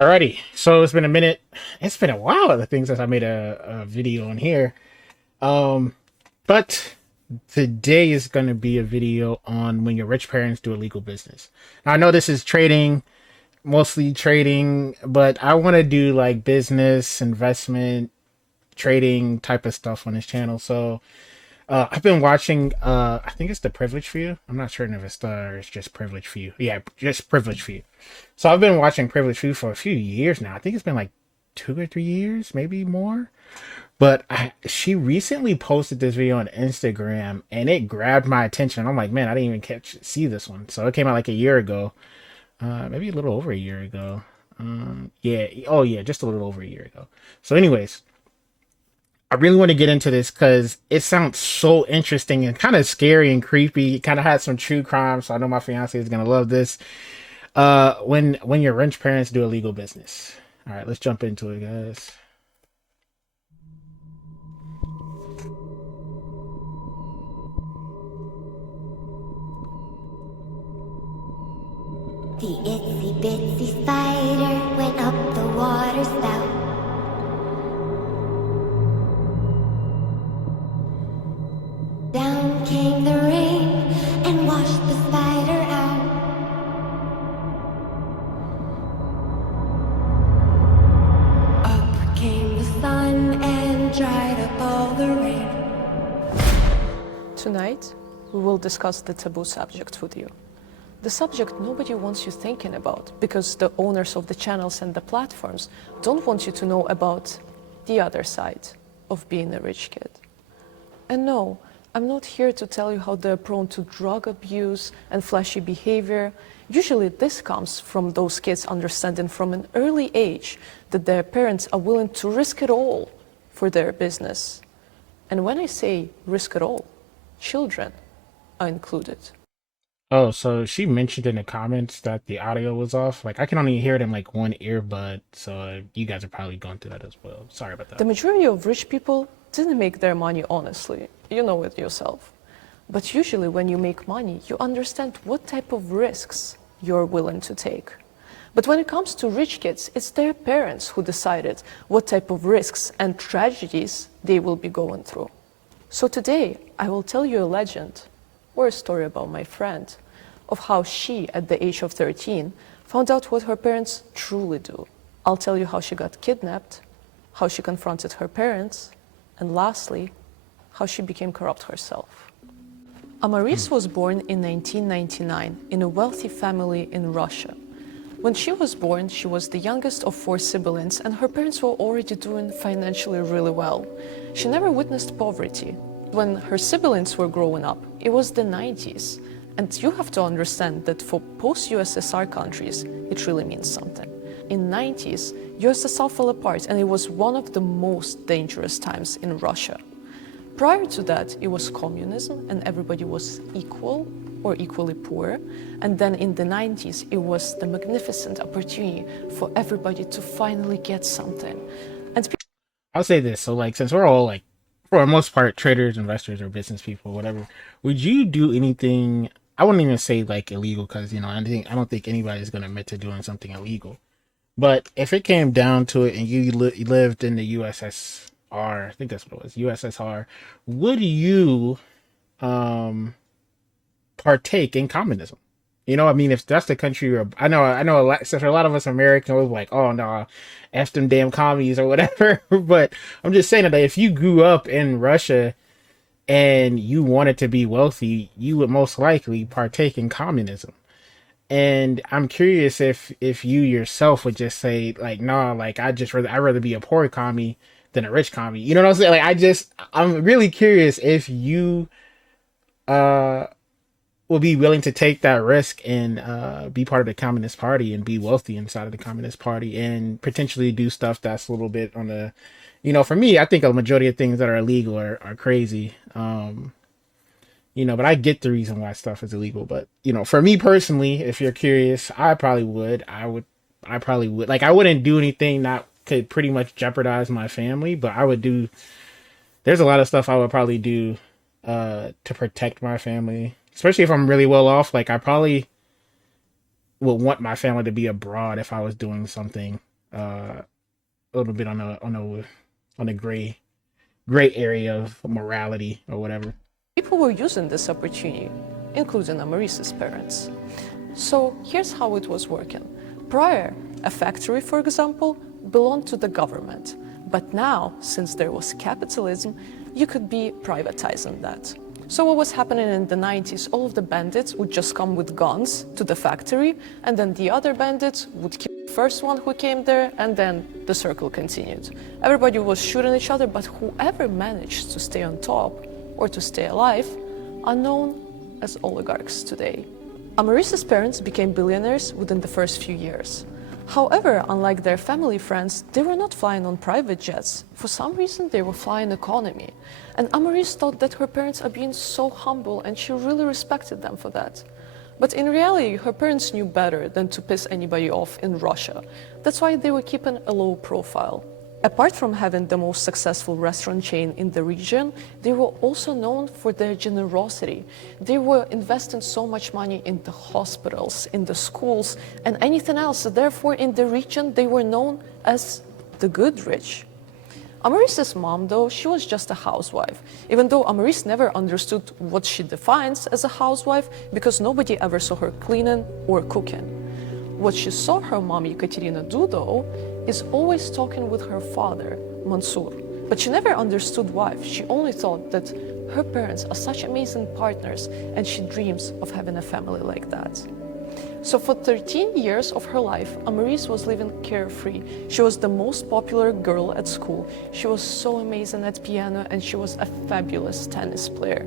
Alrighty, so it's been a minute. It's been a while, I think, since I made a video on here. Um, but today is going to be a video on when your rich parents do illegal business. Now, I know this is trading, mostly trading, but I want to do like business, investment, trading type of stuff on this channel. So I've been watching. I think it's the Privilege Few. I'm not sure if it's or it's just Privilege Few. Yeah, just Privilege Few. So I've been watching Privilege Few for a few years now. I think it's been like 2 or 3 years, maybe more. But she recently posted this video on Instagram, and it grabbed my attention. I'm like, man, I didn't even see this one. So it came out like a year ago, maybe a little over a year ago. Yeah, oh yeah, just a little over a year ago. So, anyways, I really want to get into this because it sounds so interesting and kind of scary and creepy. It kind of had some true crime, so I know my fiance is gonna love this. When your rich parents do illegal business. All right, let's jump into it, guys. The itsy bitsy spider went up the water spout. Down came the rain and washed the spider out. Up came the sun and dried up all the rain. Tonight, we will discuss the taboo subject with you. The subject nobody wants you thinking about because the owners of the channels and the platforms don't want you to know about the other side of being a rich kid. And no, I'm not here to tell you how they're prone to drug abuse and flashy behavior. Usually this comes from those kids understanding from an early age that their parents are willing to risk it all for their business. And when I say risk it all, children are included. Oh, so she mentioned in the comments that the audio was off. Like I can only hear it in like one earbud, so you guys are probably going through that as well. Sorry about The that. majority of rich people didn't make their money honestly. You know it yourself. But usually when you make money, you understand what type of risks you're willing to take. But when it comes to rich kids, it's their parents who decided what type of risks and tragedies they will be going through. So today, I will tell you a legend or a story about my friend of how she, at the age of 13, found out what her parents truly do. I'll tell you how she got kidnapped, how she confronted her parents, and lastly, how she became corrupt herself. Amaris was born in 1999 in a wealthy family in Russia. When she was born, she was the youngest of 4 siblings, and her parents were already doing financially really well. She never witnessed poverty. When her siblings were growing up, it was the 90s. And you have to understand that for post-USSR countries, it really means something. In 90s, USSR fell apart, and it was one of the most dangerous times in Russia. Prior to that, it was communism, and everybody was equal or equally poor. And then in the 90s, it was the magnificent opportunity for everybody to finally get something. And I'll say this. So like since we're all like for the most part traders, investors, or business people, whatever, would you do anything? I wouldn't even say like illegal because I don't think anybody's gonna admit to doing something illegal. But if it came down to it, and you lived in the USSR, I think that's what it was, USSR, would you um partake in communism? I mean, if that's the country you're, I know a lot, so for a lot of us Americans, we're like, oh no, f them damn commies or whatever. But I'm just saying that if you grew up in Russia and you wanted to be wealthy, you would most likely partake in communism. And I'm curious if you yourself would just say like, nah, like I'd rather be a poor commie than a rich commie. You know what I'm saying? Like I'm really curious if you uh will be willing to take that risk and be part of the Communist Party and be wealthy inside of the Communist Party and potentially do stuff that's a little bit on the, for me, I think a majority of things that are illegal are crazy. But I get the reason why stuff is illegal. But, for me personally, if you're curious, I probably would. Like, I wouldn't do anything that could pretty much jeopardize my family, but there's a lot of stuff I would probably do to protect my family, especially if I'm really well off. Like, I probably would want my family to be abroad if I was doing something a little bit on a gray area of morality or whatever. People were using this opportunity, including Amaris's parents. So here's how it was working. Prior, a factory, for example, belonged to the government. But now, since there was capitalism, you could be privatizing that. So what was happening in the 90s, all of the bandits would just come with guns to the factory, and then the other bandits would kill the first one who came there, and then the circle continued. Everybody was shooting each other, but whoever managed to stay on top or to stay alive are known as oligarchs today. Amaris's parents became billionaires within the first few years. However, unlike their family friends, they were not flying on private jets. For some reason, they were flying economy. And Amaris thought that her parents are being so humble, and she really respected them for that. But in reality, her parents knew better than to piss anybody off in Russia. That's why they were keeping a low profile. Apart from having the most successful restaurant chain in the region, they were also known for their generosity. They were investing so much money in the hospitals, in the schools, and anything else. Therefore, in the region, they were known as the good rich. Amaris's mom, though, she was just a housewife, even though Amaris never understood what she defines as a housewife because nobody ever saw her cleaning or cooking. What she saw her mom, Ekaterina, do, though, is always talking with her father, Mansour. But she never understood why. She only thought that her parents are such amazing partners, and she dreams of having a family like that. So for 13 years of her life, Amaris was living carefree. She was the most popular girl at school. She was so amazing at piano, and she was a fabulous tennis player.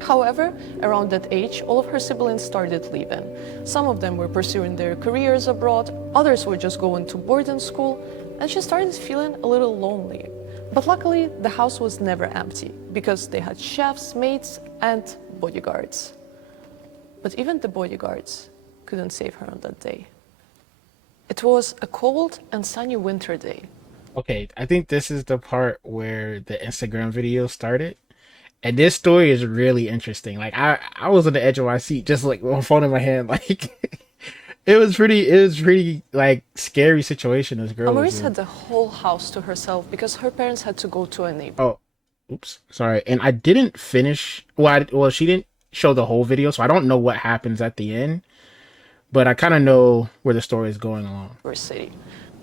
However, around that age, all of her siblings started leaving. Some of them were pursuing their careers abroad, others were just going to boarding school, and she started feeling a little lonely. But luckily, the house was never empty, because they had chefs, maids, and bodyguards. But even the bodyguards couldn't save her on that day. It was a cold and sunny winter day. Okay, I think this is the part where the Instagram video started. And this story is really interesting. Like I was on the edge of my seat, just like with my phone in my hand. Like it was pretty like scary situation this girl was Amaris in. had the whole house to herself because her parents had to go to a neighbor. Oh, oops, sorry. And I didn't finish. Well, she didn't show the whole video, so I don't know what happens at the end. But I kind of know where the story is going along. City.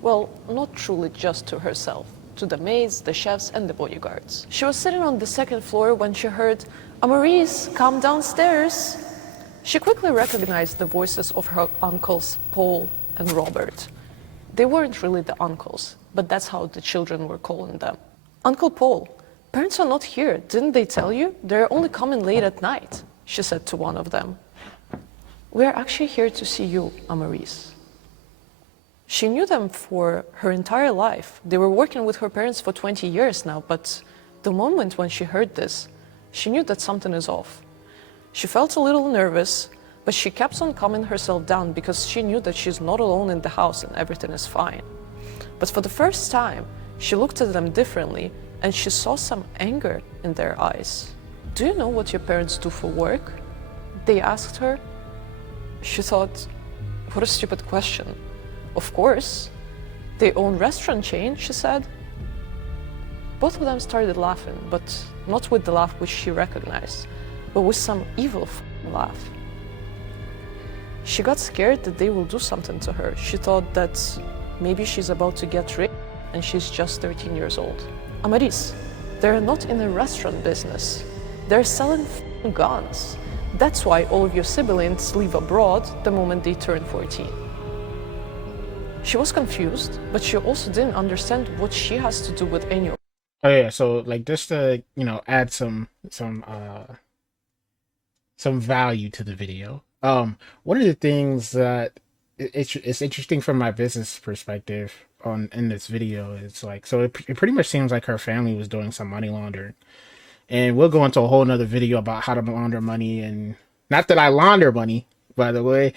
Well, not truly just to herself, to the maids, the chefs, and the bodyguards. She was sitting on the second floor when she heard, "Amaris, come downstairs." She quickly recognized the voices of her uncles, Paul and Robert. They weren't really the uncles, but that's how the children were calling them. "Uncle Paul, parents are not here, didn't they tell you? They're only coming late at night," she said to one of them. "We're actually here to see you, Amaris." She knew them for her entire life. They were working with her parents for 20 years now, but the moment when she heard this, she knew that something is off. She felt a little nervous, but she kept on calming herself down because she knew that she's not alone in the house and everything is fine. But for the first time, she looked at them differently and she saw some anger in their eyes. "Do you know what your parents do for work?" they asked her. She thought, what a stupid question. Of course, they own restaurant chain, she said. Both of them started laughing, but not with the laugh which she recognized, but with some evil laugh. She got scared that they will do something to her. She thought that maybe she's about to get raped and she's just 13 years old. "Amaris, they're not in a restaurant business. They're selling guns. That's why all of your siblings leave abroad the moment they turn 14. She was confused, but she also didn't understand what she has to do with any. Oh yeah, so like just to add some value to the video. One of the things that it's interesting from my business perspective in this video is like, so it pretty much seems like her family was doing some money laundering, and we'll go into a whole nother video about how to launder money, and not that I launder money, by the way.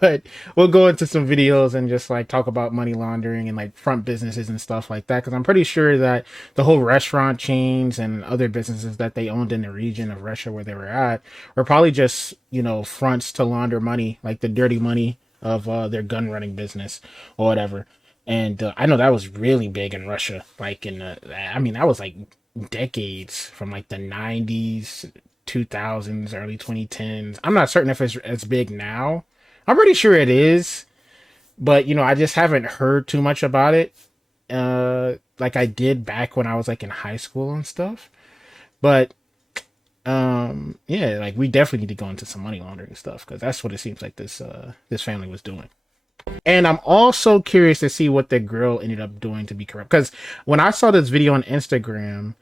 But we'll go into some videos and just like talk about money laundering and like front businesses and stuff like that. Because I'm pretty sure that the whole restaurant chains and other businesses that they owned in the region of Russia where they were at were probably just, you know, fronts to launder money, like the dirty money of their gun running business or whatever. And I know that was really big in Russia. Like in I mean, that was like decades from like the 90s, 2000s, early 2010s. I'm not certain if it's as big now. I'm pretty sure it is, but you know, I just haven't heard too much about it. Like I did back when I was like in high school and stuff. But yeah, like we definitely need to go into some money laundering stuff because that's what it seems like this family was doing. And I'm also curious to see what the girl ended up doing to be corrupt. Because when I saw this video on Instagram,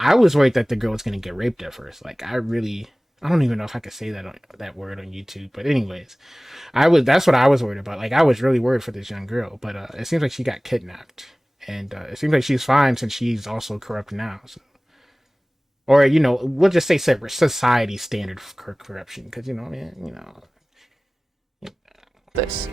I was worried that the girl was going to get raped at first. Like, I don't even know if I could say that word on YouTube. But anyways, that's what I was worried about. Like, I was really worried for this young girl. But it seems like she got kidnapped. And it seems like she's fine since she's also corrupt now. So. Or, you know, we'll just say society standard for corruption. Because, you know, I mean, you know. This.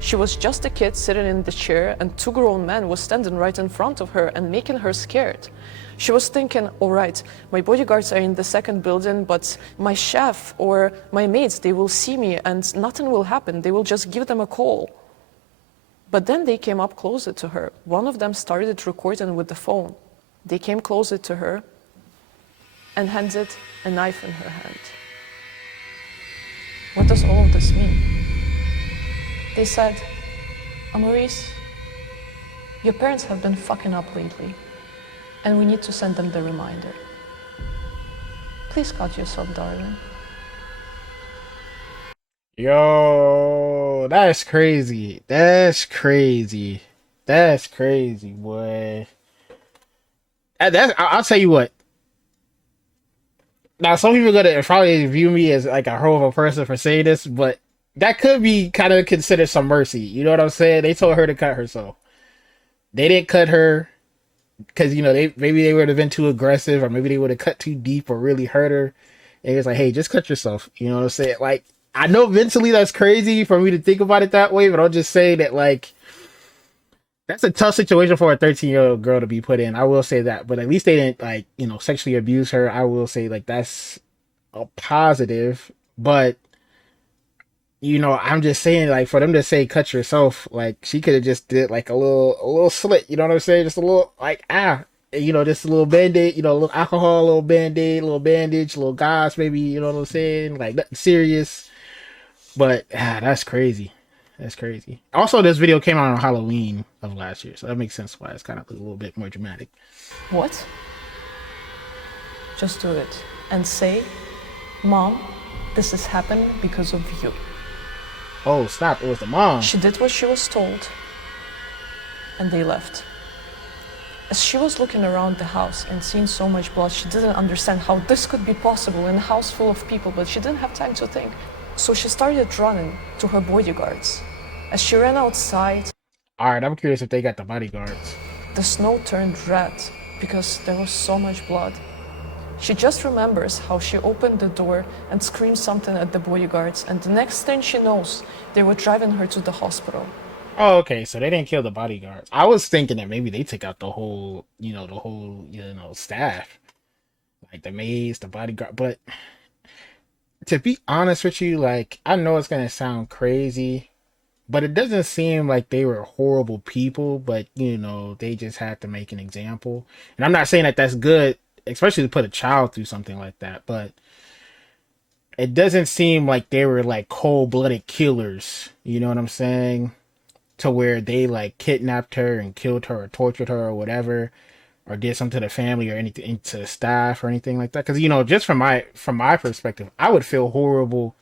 She was just a kid sitting in the chair and two grown men were standing right in front of her and making her scared. She was thinking, all right, my bodyguards are in the second building, but my chef or my maids, they will see me and nothing will happen. They will just give them a call. But then they came up closer to her. One of them started recording with the phone. They came closer to her and handed a knife in her hand. What does all of this mean? They said, Maurice, your parents have been fucking up lately, and we need to send them the reminder. Please cut yourself, darling. Yo, that's crazy. That's crazy. That's crazy, boy. I'll tell you what. Now, some people are gonna probably view me as like a horrible person for saying this, but that could be kind of considered some mercy. You know what I'm saying? They told her to cut herself. They didn't cut her because, you know, maybe they would have been too aggressive or maybe they would have cut too deep or really hurt her. And it was like, hey, just cut yourself. You know what I'm saying? Like, I know mentally that's crazy for me to think about it that way, but I'll just say that, like, that's a tough situation for a 13-year-old girl to be put in. I will say that. But at least they didn't, like, you know, sexually abuse her. I will say, like, that's a positive. But you know, I'm just saying, like, for them to say cut yourself, like, she could have just did like a little slit, you know what I'm saying? Just a little, like, you know, just a little band-aid, you know, a little alcohol, a little band-aid, a little bandage, a little gauze, maybe, you know what I'm saying? Like, nothing serious. But that's crazy. That's crazy. Also, this video came out on Halloween of last year, so that makes sense why it's kind of a little bit more dramatic. What? Just do it and say, Mom, this is happening because of you. Oh, stop. It was the mom. She did what she was told, and they left. As she was looking around the house and seeing so much blood, she didn't understand how this could be possible in a house full of people, but she didn't have time to think. So she started running to her bodyguards. As she ran outside, all right, I'm curious if they got the bodyguards. the snow turned red because there was so much blood. She just remembers how she opened the door and screamed something at the bodyguards, and the next thing she knows, they were driving her to the hospital. Oh, okay, so they didn't kill the bodyguards. I was thinking that maybe they took out the whole, you know, staff. Like the maids, the bodyguard. But to be honest with you, like, I know it's gonna sound crazy, but it doesn't seem like they were horrible people, but, you know, they just had to make an example. And I'm not saying that that's good, especially to put a child through something like that, but it doesn't seem like they were like cold-blooded killers, you know what I'm saying, to where they like kidnapped her and killed her or tortured her or whatever, or did something to the family or anything to the staff or anything like that. Because, you know, just from my perspective, I would feel horrible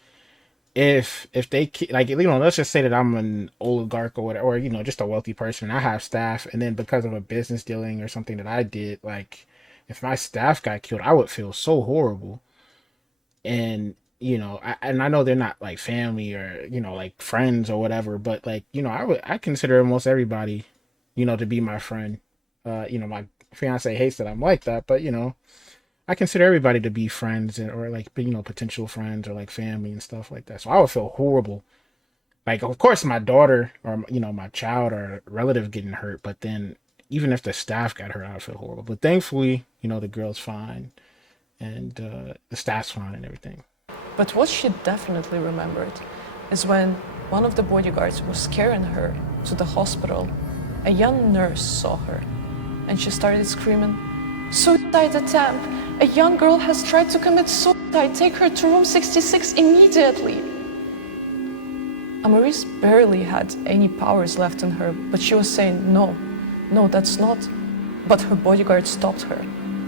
if they, like, you know, let's just say that I'm an oligarch or whatever, or, you know, just a wealthy person, I have staff, and then because of a business dealing or something that I did, like, if my staff got killed, I would feel so horrible. And, you know, I know they're not like family or, you know, like friends or whatever, but like, you know, I consider almost everybody, you know, to be my friend. You know, my fiance hates that I'm like that, but, you know, I consider everybody to be friends or like potential friends or like family and stuff like that. So I would feel horrible. Like, of course, my daughter or my child or relative getting hurt, but then even if the staff got hurt, I would feel horrible. But thankfully, the girl's fine and the staff's fine and everything. But what she definitely remembered is when one of the bodyguards was carrying her to the hospital, a young nurse saw her and she started screaming, "Suicide attempt! A young girl has tried to commit suicide! Take her to room 66 immediately!" Amaris barely had any powers left in her, but she was saying, "No, no, that's not." But her bodyguard stopped her.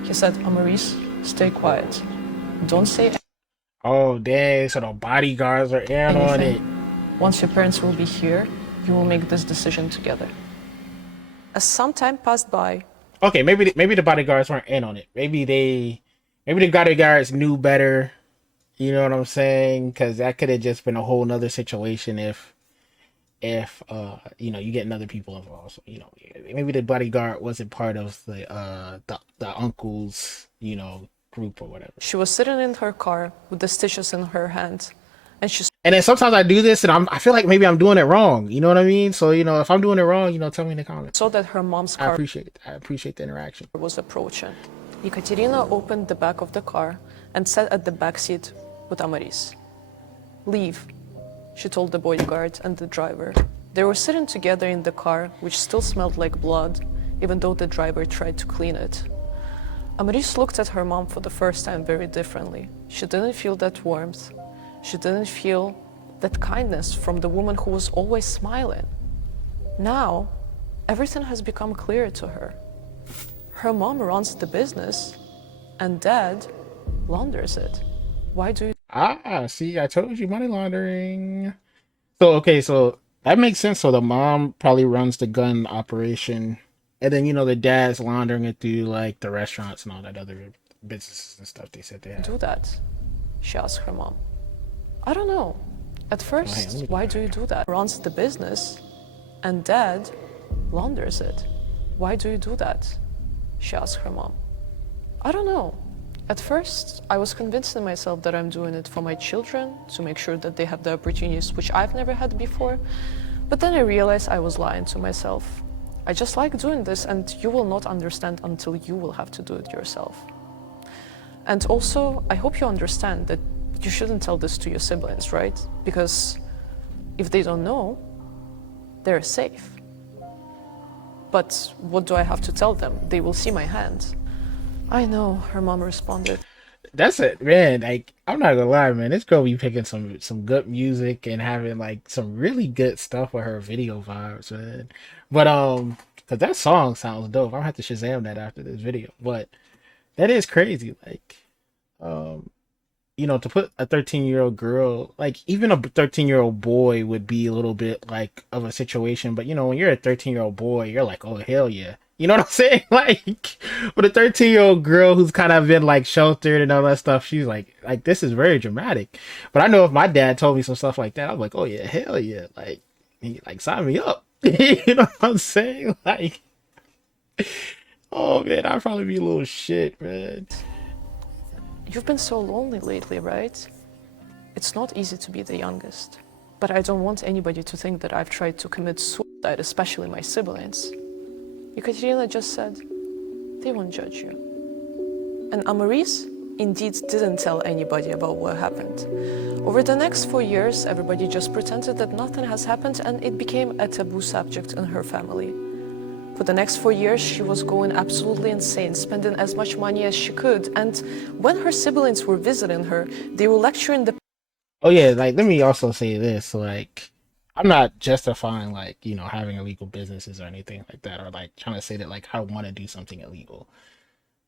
He said, "Amaris, stay quiet. Don't say Oh, dang. So the bodyguards are in on it. anything. Once your parents will be here, you will make this decision together." As some time passed by, Okay, maybe the bodyguards weren't in on it. Maybe the bodyguards knew better. You know what I'm saying? Because that could have just been a whole nother situation if you getting other people involved. So, maybe the bodyguard wasn't part of the uncle's group or whatever. she was sitting in her car with the stitches in her hand, and she And then sometimes I do this and I feel like maybe I'm doing it wrong. You know what I mean? So if I'm doing it wrong, tell me in the comments. saw that her mom's I car appreciate it. I appreciate the interaction. was approaching. Ekaterina opened the back of the car and sat at the back seat with Amaris. "Leave," she told the bodyguard and the driver. They were sitting together in the car, which still smelled like blood, even though the driver tried to clean it. Amaris looked at her mom for the first time very differently. She didn't feel that warmth. She didn't feel that kindness from the woman who was always smiling. Now, everything has become clear to her. Her mom runs the business, and dad launders it. Why do you See, I told you money laundering. So okay, so that makes sense. So the mom probably runs the gun operation, and then the dad's laundering it through like the restaurants and all that other businesses and stuff they said they had. do that? She asked her mom. I don't know. At let first, me- why do you do that? Runs the business, and dad launders it. Why do you do that? She asked her mom. I don't know. At first, I was convincing myself that I'm doing it for my children, to make sure that they have the opportunities which I've never had before. But then I realized I was lying to myself. I just like doing this, and you will not understand until you will have to do it yourself. And also, I hope you understand that you shouldn't tell this to your siblings, right? Because if they don't know, they're safe. But what do I have to tell them? They will see my hand. I know, her mom responded. That's it, man. Like I'm not gonna lie, man. This girl be picking some good music and having like some really good stuff with her video vibes, man. But cause that song sounds dope. I'm gonna have to Shazam that after this video. But that is crazy. Like, um, to put a 13-year-old girl, like even a 13-year-old boy would be a little bit like of a situation. But when you're a 13-year-old boy, you're like, oh hell yeah. You know what I'm saying? Like, but a 13-year-old girl who's kind of been like sheltered and all that stuff, she's like this is very dramatic. But I know if my dad told me some stuff like that, I'm like, oh yeah, hell yeah, like sign me up. You know what I'm saying? Like, oh man, I'd probably be a little shit, man. You've been so lonely lately, right? It's not easy to be the youngest. But I don't want anybody to think that I've tried to commit suicide, especially my siblings. Ekaterina just said, they won't judge you. And Amaris indeed didn't tell anybody about what happened. Over the next 4 years, everybody just pretended that nothing has happened, and it became a taboo subject in her family. For the next 4 years, she was going absolutely insane, spending as much money as she could. And when her siblings were visiting her, they were lecturing the Oh yeah, like let me also say this, like I'm not justifying like, having illegal businesses or anything like that, or like trying to say that like I want to do something illegal.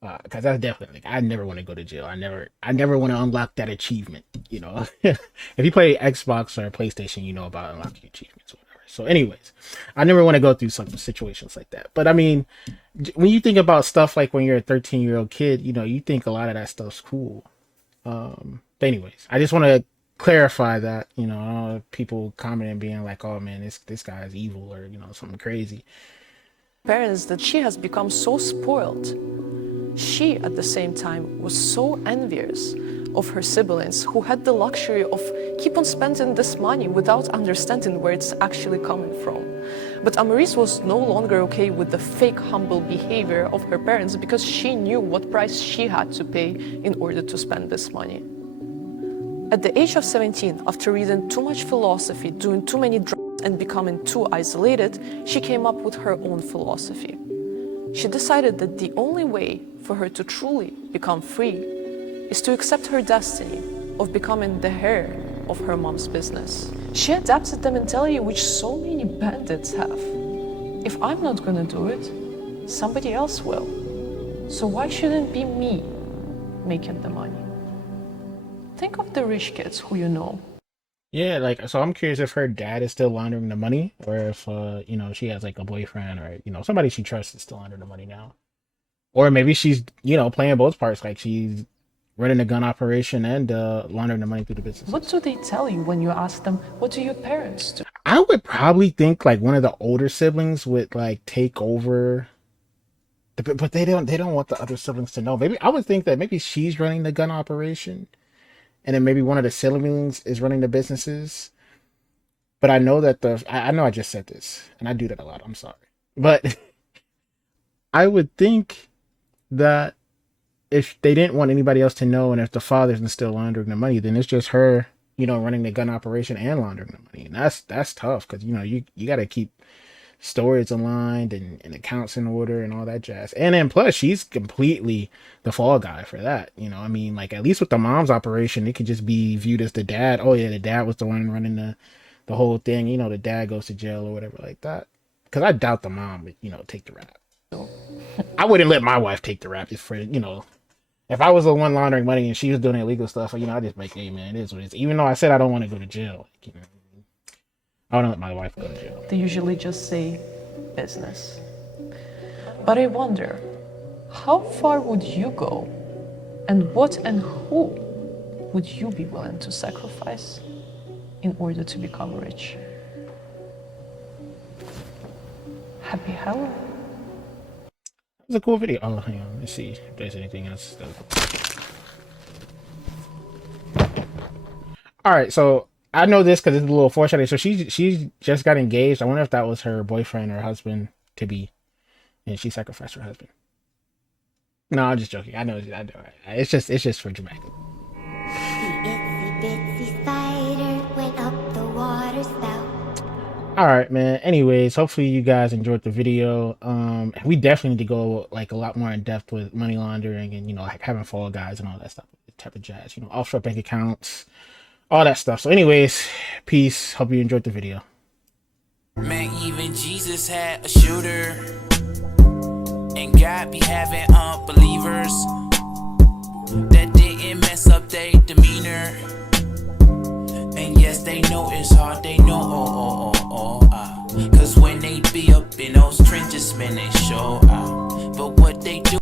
Because that's definitely like I never want to go to jail. I never want to unlock that achievement, If you play Xbox or PlayStation, you know about unlocking achievements or whatever. So anyways, I never want to go through some situations like that. But I mean, when you think about stuff like when you're a 13-year-old kid, you think a lot of that stuff's cool. But anyways, I just want to clarify that, people commenting being like, oh man, this guy is evil or, something crazy. parents that she has become so spoiled. She, at the same time, was so envious of her siblings who had the luxury of keep on spending this money without understanding where it's actually coming from. But Amaris was no longer okay with the fake humble behavior of her parents because she knew what price she had to pay in order to spend this money. At the age of 17, after reading too much philosophy, doing too many drugs and becoming too isolated, she came up with her own philosophy. She decided that the only way for her to truly become free is to accept her destiny of becoming the heir of her mom's business. She adapted the mentality which so many bandits have. If I'm not gonna do it, somebody else will. So why shouldn't it be me making the money? Think of the rich kids who you know. Yeah, like, so I'm curious if her dad is still laundering the money, or if she has like a boyfriend, or somebody she trusts is still laundering the money now, or maybe she's playing both parts, like she's running a gun operation and laundering the money through the business. What do they tell you when you ask them, what do your parents do? I would probably think like one of the older siblings would like take over, but they don't want the other siblings to know. Maybe I would think that maybe she's running the gun operation, and then maybe one of the siblings is running the businesses. But I know that I know I just said this, and I do that a lot. I'm sorry, but I would think that if they didn't want anybody else to know, and if the father's still laundering the money, then it's just her, running the gun operation and laundering the money. And that's tough because, you got to keep storage aligned and accounts in order and all that jazz. And then plus she's completely the fall guy for that. Like at least with the mom's operation, it could just be viewed as the dad. Oh yeah, the dad was the one running the whole thing. The dad goes to jail or whatever like that. Because I doubt the mom would, take the rap. I wouldn't let my wife take the rap just for, if I was the one laundering money and she was doing illegal stuff, I just make, hey man, it is what it is. Even though I said I don't want to go to jail, I want to let my wife go to jail. They usually just say business. But I wonder, how far would you go? And what and who would you be willing to sacrifice in order to become rich? Happy Halloween. It's a cool video. Oh, hang on. Let's see if there's anything else. All right, so I know this because it's a little foreshadowing. So she just got engaged. I wonder if that was her boyfriend or husband to be, and she sacrificed her husband. No, I'm just joking. I know. It's just for dramatic. The itsy bitsy spider went up the water spout. All right, man. Anyways, hopefully you guys enjoyed the video. We definitely need to go like a lot more in depth with money laundering and like having fall guys and all that stuff, type of jazz. Offshore bank accounts, all that stuff. So, anyways, peace. Hope you enjoyed the video. Man, even Jesus had a shooter, and God be having unbelievers that didn't mess up their demeanor. And yes, they know it's hard, they know, cause when they be up in those trenches, man, they show out. But what they do